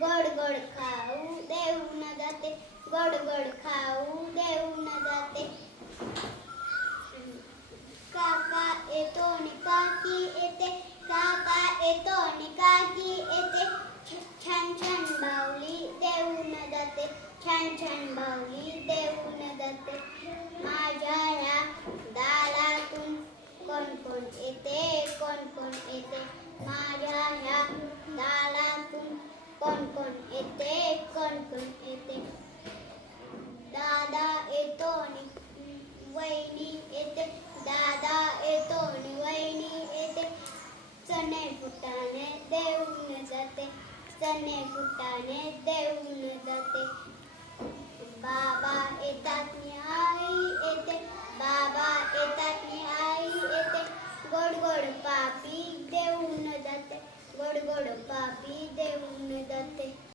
गोड गोड खाऊ देऊन जाते, गोड गोड खाऊ देऊन जाते. काका येतो आणि काकी येते, काका येतो आणि काकी येते. छान छान बाहुली देऊन जाते, छान छान बाहुली देऊन जाते. माझ्या ह्या दारातून कोण कोण येते, कोण कोण येते. माझ्या ह्या दारातून कोण कोण येते, कोण कोण येते. दादा येतो आणि वहिनी येते, दादा येतो आणि वहिनी येते. चणे फुटाणे देऊन जाते, चणे फुटाणे देऊन जाते. बाबा येतात आणि आई येते, बाबा येतात आणि आई येते. गोड गोड पापी देऊन जाते, गोड गोड पापी देऊन जाते.